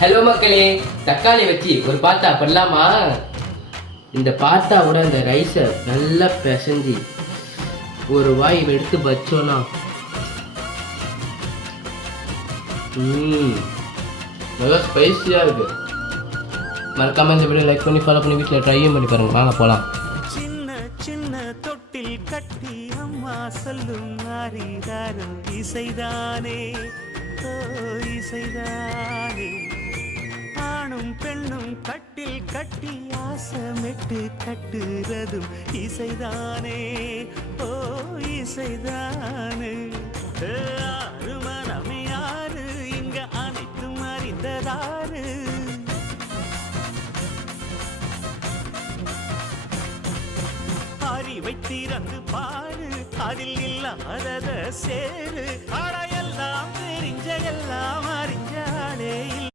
Hello மக்களே, தக்காளி வச்சு ஒரு பாத்தா பண்ணலாமா? இந்த பாத்தாவோட இந்த ரைஸை நல்லா பிசைஞ்சு ஒரு வாய் எடுத்து வச்சோன்னா நல்லா ஸ்பைஸியாக இருக்கு. மறக்காம இந்த வீடியோ லைக் பண்ணி ஃபாலோ பண்ணி வீட்டில் ட்ரையும் பண்ணி பாருங்க. வாங்க போகலாம். சின்ன சின்ன தொட்டில் கட்டி அம்மா சொல்லும் மாறிதாரும் இசைதானே, ஓ இசைதானே. ஆணும் பெண்ணும் கட்டில் கட்டி ஆசமிட்டு கட்டுறதும் இசைதானே, ஓ இசைதானே. ஆறு மனம் யாரு இங்க அனைத்தும் அறிந்ததாரு. அறிவை திறந்து பாரு, அதில் இல்லாதத சேரு. அடையெல்லாம் தெரிஞ்ச எல்லாம் அறிஞ்சாலே இல்லை.